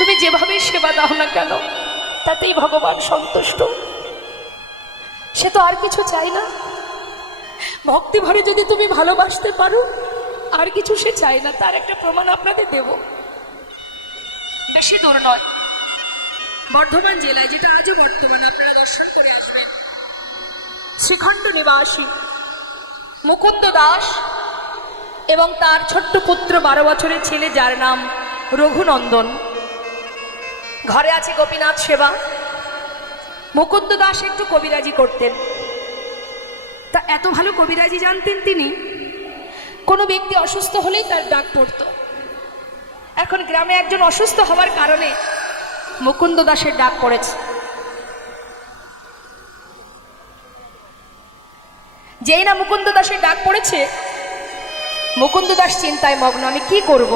তুমি যেভাবেই সেবা দাও না কেন তাতেই ভগবান সন্তুষ্ট। সে তো আর কিছু চাই না। ভক্তি ভরে যদি তুমি ভালোবাসতে পারো আর কিছু সে চায় না। তার একটা প্রমাণ আপনাদের দেব। বেশি দূর নয়, বর্ধমান জেলায়, যেটা আজও বর্তমান, আপনারা দর্শন করে আসবেন। শ্রীখণ্ড নিবাসী মুকুন্দ দাস এবং তার ছোট্ট পুত্র 12 বছরের ছেলে, যার নাম রঘুনন্দন। ঘরে আছে গোপীনাথ সেবা। মুকুন্দ দাস একটু কবিরাজি করতেন। তা এত ভালো কবিরাজি জানতেন তিনি, কোনো ব্যক্তি অসুস্থ হলেই তার ডাক পড়ত। এখন গ্রামে একজন অসুস্থ হওয়ার কারণে মুকুন্দ দাসের ডাক পড়েছে। যেই না মুকুন্দ দাসের ডাক পড়েছে, মুকুন্দ দাস চিন্তায় মগ্ন, আমি কি করব।